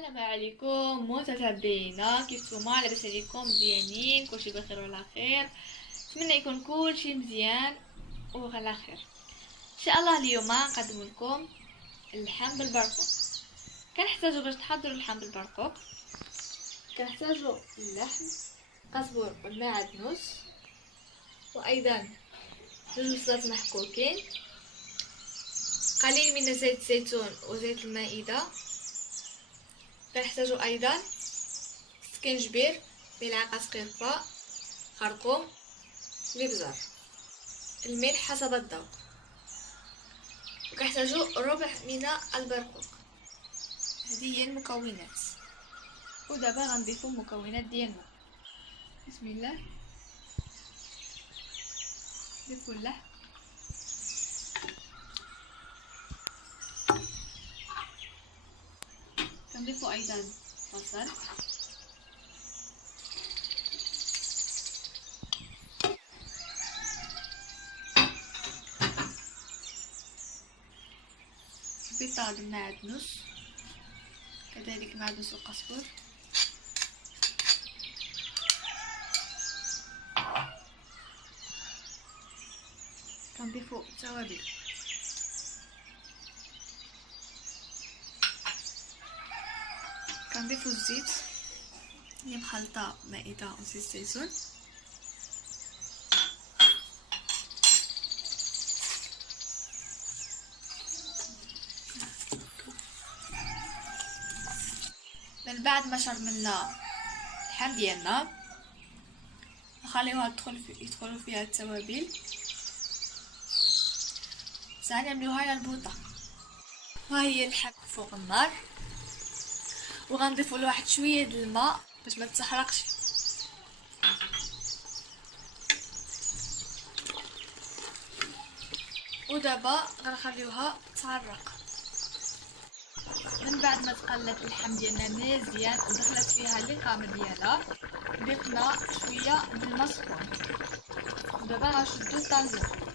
السلام عليكم متتبعينا، كيف نتوما؟ لاباس عليكم؟ مزيانين؟ كلشي بخير وعلى خير؟ نتمنى يكون كلشي مزيان وعلى خير ان شاء الله. اليوم نقدم لكم اللحم بالبرقوق. كنحتاجو باش تحضروا اللحم بالبرقوق، كنحتاجو اللحم، قزبر والمعدنوس، وايضا جوج بصلات محكوكين، قليل من زيت الزيتون وزيت المائده. كنحتاجو ايضا سكنجبير، ملعقه قرفه، خرقوم، الابزار، الملح حسب الذوق. وكنحتاجو ربع من البرقوق. هذه هي المكونات. ودابا غنضيفو المكونات ديالنا. بسم الله. نضيفو اللحم، كنضيفو ايضا بصل، بيض المعدنوس، كذلك معدنوس القزبر، كنضيفو التوابل، كنضيفو الزيت اللي مخلطه مائده وزيت الزيتون، من بعد ما شرملنا اللحم ديالنا نخليوها يدخلوا فيها التوابل. سنعملوها على البوطه. ها هي اللحم فوق النار، وغنضيفوا له واحد شويه د الماء باش ما تسحرقش. ودابا غنخليوها تعرق. من بعد ما تقلت اللحم ديالنا مزيان ودخلت فيها اللقامه ديالها، ضفنا شويه د الماء سخون. ودابا غنشدو الطنجره.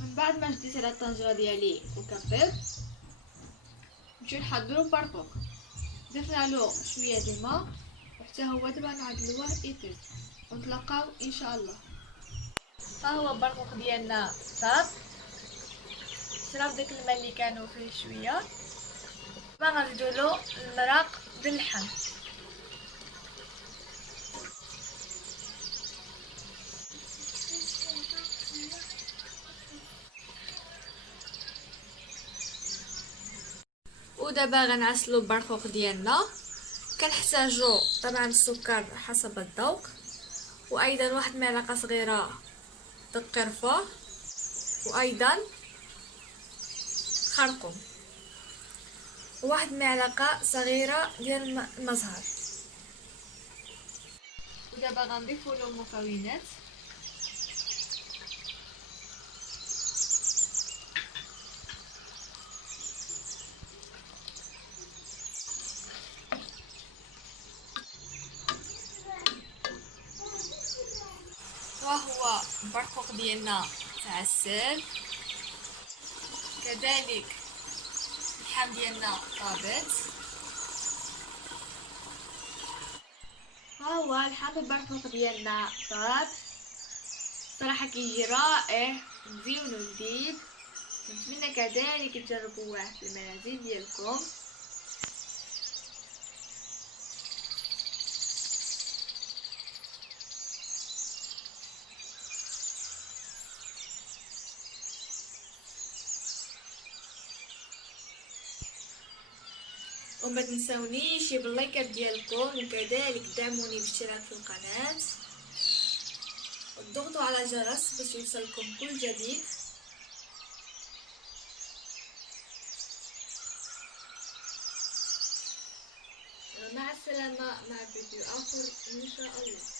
من بعد ما شديت على الطنجره ديالي وكفيت، نمشيو نحضروا البرقوق. ضفنا له شويه د الماء وحتى هو دابا نعدلوه يطيب، ونتلاقاو ان شاء الله. ها هو البرقوق ديالنا طاب، صرف داك الماء اللي كانوا فيه شويه. ما غنزيدو له المرق ديال اللحم. ودابا غنعسلو البرقوق ديالنا. كنحتاجو طبعا السكر حسب الذوق، وايضا واحد معلقه صغيره د القرفه، وايضا خرقوم، وواحد معلقه صغيره ديال المزهر. ودابا غنضيفو له المكونات. وهو البرقوق ديالنا تعسل، كذلك اللحم ديالنا طابت. ها هو اللحم بالبرقوق ديالنا طاب. صراحه كيجي رائع، مزيون ولذيذ. نتمنى كذلك تجربوه في المنازل ديالكم. وما تنسونيش باللايكات ديالكم، وكذلك دعموني بالاشتراك في القناه، وضغطوا على الجرس باش يوصلكم كل جديد. مع السلامه، مع فيديو اخر ان شاء الله.